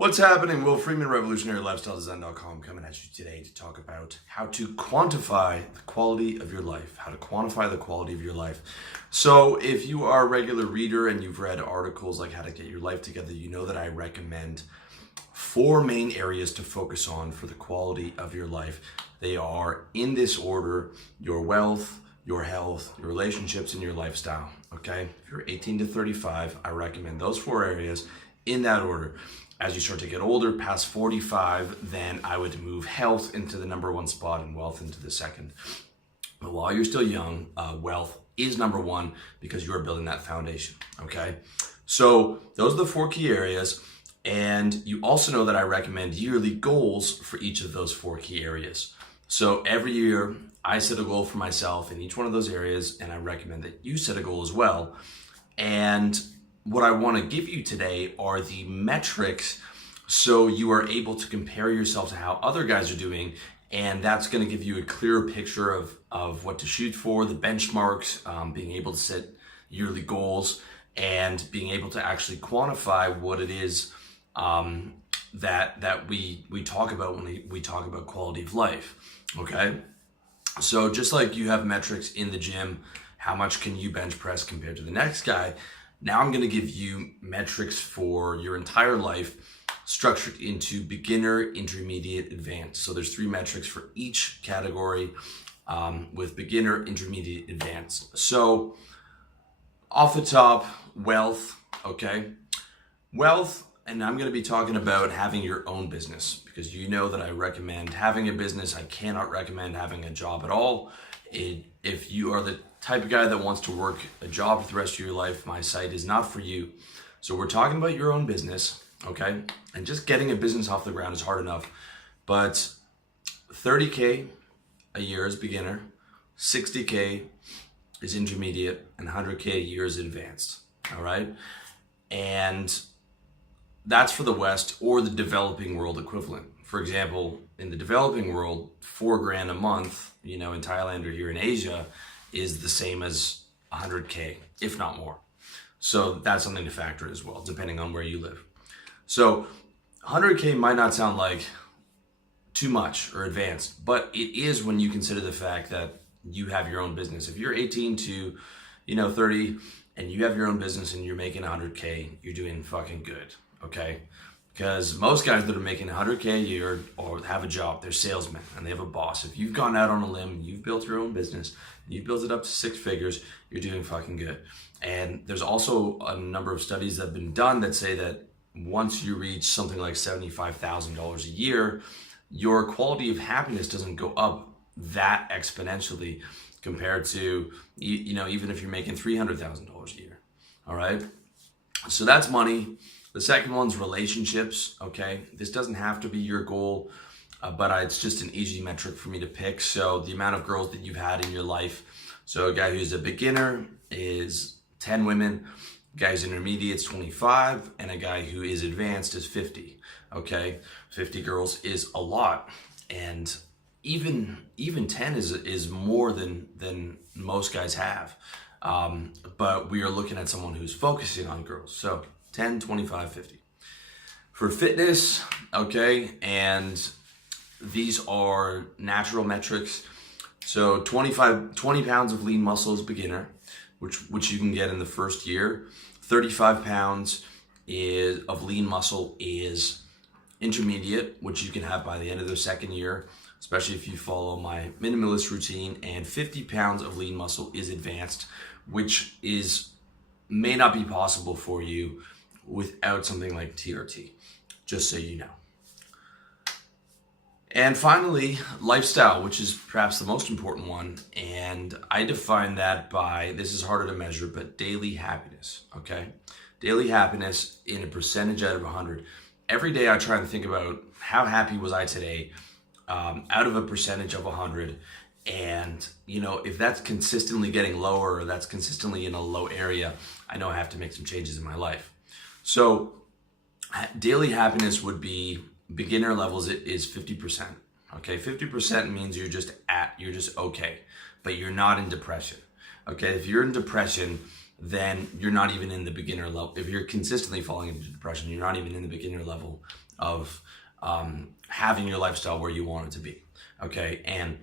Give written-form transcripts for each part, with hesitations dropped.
What's happening? Will Freeman, RevolutionaryLifestyleDesign.com, coming at you today to talk about how to quantify the quality of your life. How to quantify the quality of your life. So if you are a regular reader and you've read articles like How to Get Your Life Together, you know that I recommend 4 main areas to focus on for the quality of your life. They are in this order: your wealth, your health, your relationships, and your lifestyle. Okay? If you're 18 to 35, I recommend those 4 areas in that order. As you start to get older, past 45, then I would move health into the number 1 spot and wealth into the second. But while you're still young, wealth is number 1 because you are building that foundation, okay? So those are the 4 key areas. And you also know that I recommend yearly goals for each of those 4 key areas. So every year I set a goal for myself in each one of those areas, and I recommend that you set a goal as well. And what I want to give you today are the metrics so you are able to compare yourself to how other guys are doing, and that's going to give you a clearer picture of what to shoot for, the benchmarks, being able to set yearly goals, and being able to actually quantify what it is that we talk about when we talk about quality of life, okay? So just like you have metrics in the gym, how much can you bench press compared to the next guy? Now I'm going to give you metrics for your entire life structured into beginner, intermediate, advanced. So there's 3 metrics for each category with beginner, intermediate, advanced. So off the top, wealth, okay? Wealth, and I'm going to be talking about having your own business because you know that I recommend having a business. I cannot recommend having a job at all. If you are the type of guy that wants to work a job for the rest of your life, my site is not for you. So we're talking about your own business, okay? And just getting a business off the ground is hard enough. But 30K a year is beginner, 60K is intermediate, and 100K a year is advanced, all right? And that's for the West or the developing world equivalent. For example, in the developing world, $4,000 a month, in Thailand or here in Asia, is the same as 100K, if not more. So that's something to factor as well, depending on where you live. So 100K might not sound like too much or advanced, but it is when you consider the fact that you have your own business. If you're 18 to 30 and you have your own business and you're making 100K, you're doing fucking good, okay? Because most guys that are making 100K a year or have a job, they're salesmen and they have a boss. If you've gone out on a limb, you've built your own business, and you've built it up to 6 figures, you're doing fucking good. And there's also a number of studies that have been done that say that once you reach something like $75,000 a year, your quality of happiness doesn't go up that exponentially compared to, even if you're making $300,000 a year, all right? So that's money. The second one's relationships, okay? This doesn't have to be your goal, but it's just an easy metric for me to pick. So the amount of girls that you've had in your life. So a guy who's a beginner is 10 women, a guy who's intermediate is 25, and a guy who is advanced is 50, okay? 50 girls is a lot, and even 10 is more than most guys have. But we are looking at someone who's focusing on girls. So 10, 25, 50. For fitness, okay, and these are natural metrics. So 20 pounds of lean muscle is beginner, which you can get in the first year. 35 pounds of lean muscle is intermediate, which you can have by the end of the second year, especially if you follow my minimalist routine. And 50 pounds of lean muscle is advanced, which may not be possible for you without something like TRT, just so you know. And finally, lifestyle, which is perhaps the most important one. And I define that by, this is harder to measure, but daily happiness, okay? Daily happiness in a percentage out of 100. Every day I try and think about how happy was I today out of a percentage of 100. And, if that's consistently getting lower or that's consistently in a low area, I know I have to make some changes in my life. So daily happiness would be, beginner levels is 50%. Okay, 50% means you're just okay, but you're not in depression. Okay, if you're in depression, then you're not even in the beginner level. If you're consistently falling into depression, you're not even in the beginner level of having your lifestyle where you want it to be. Okay, and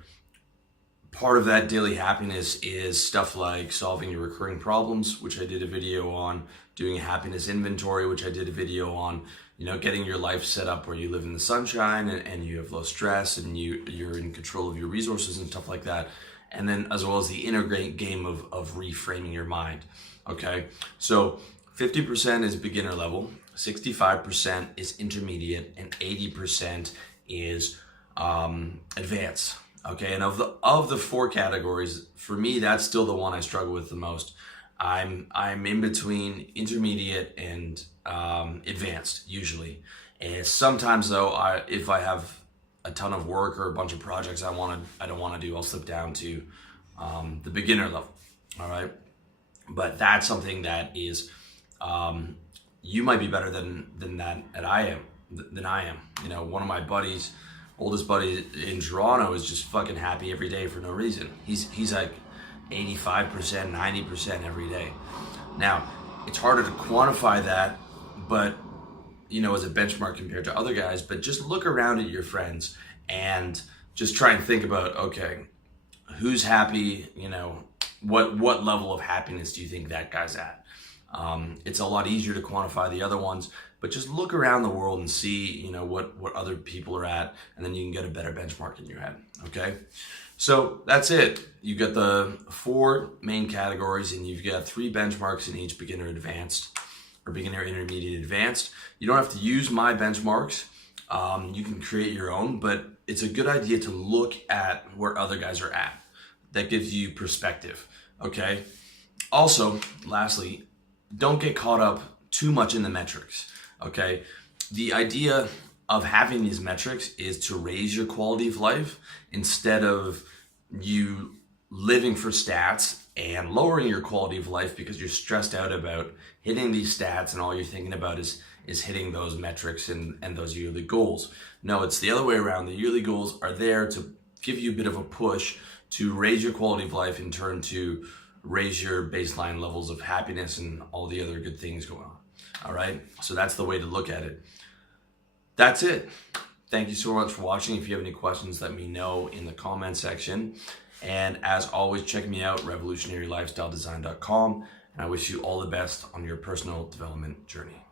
part of that daily happiness is stuff like solving your recurring problems, which I did a video on, doing a happiness inventory, which I did a video on, getting your life set up where you live in the sunshine and you have low stress and you're in control of your resources and stuff like that. And then as well as the inner game of reframing your mind. Okay, so 50% is beginner level, 65% is intermediate, and 80% is advanced. Okay, and of the 4 categories, for me, that's still the one I struggle with the most. I'm in between intermediate and advanced usually, and sometimes though, if I have a ton of work or a bunch of projects I don't want to do, I'll slip down to the beginner level. All right, but that's something that is you might be better than I am. One of my buddies, oldest buddy in Toronto, is just fucking happy every day for no reason. He's like 85%, 90% every day. Now, it's harder to quantify that, but as a benchmark compared to other guys, but just look around at your friends and just try and think about, okay, who's happy, what level of happiness do you think that guy's at? It's a lot easier to quantify the other ones, but just look around the world and see, what other people are at, and then you can get a better benchmark in your head. Okay, so that's it. You got the 4 main categories, and you've got 3 benchmarks in each: beginner, advanced, or beginner, intermediate, advanced. You don't have to use my benchmarks. You can create your own, but it's a good idea to look at where other guys are at. That gives you perspective. Okay. Also, lastly, don't get caught up too much in the metrics. Okay, the idea of having these metrics is to raise your quality of life instead of you living for stats and lowering your quality of life because you're stressed out about hitting these stats and all you're thinking about is hitting those metrics and those yearly goals. No, it's the other way around. The yearly goals are there to give you a bit of a push to raise your quality of life, in turn to raise your baseline levels of happiness and all the other good things going on. All right, so that's the way to look at it. That's it. Thank you so much for watching. If you have any questions, let me know in the comment section. And as always, check me out, revolutionarylifestyledesign.com. And I wish you all the best on your personal development journey.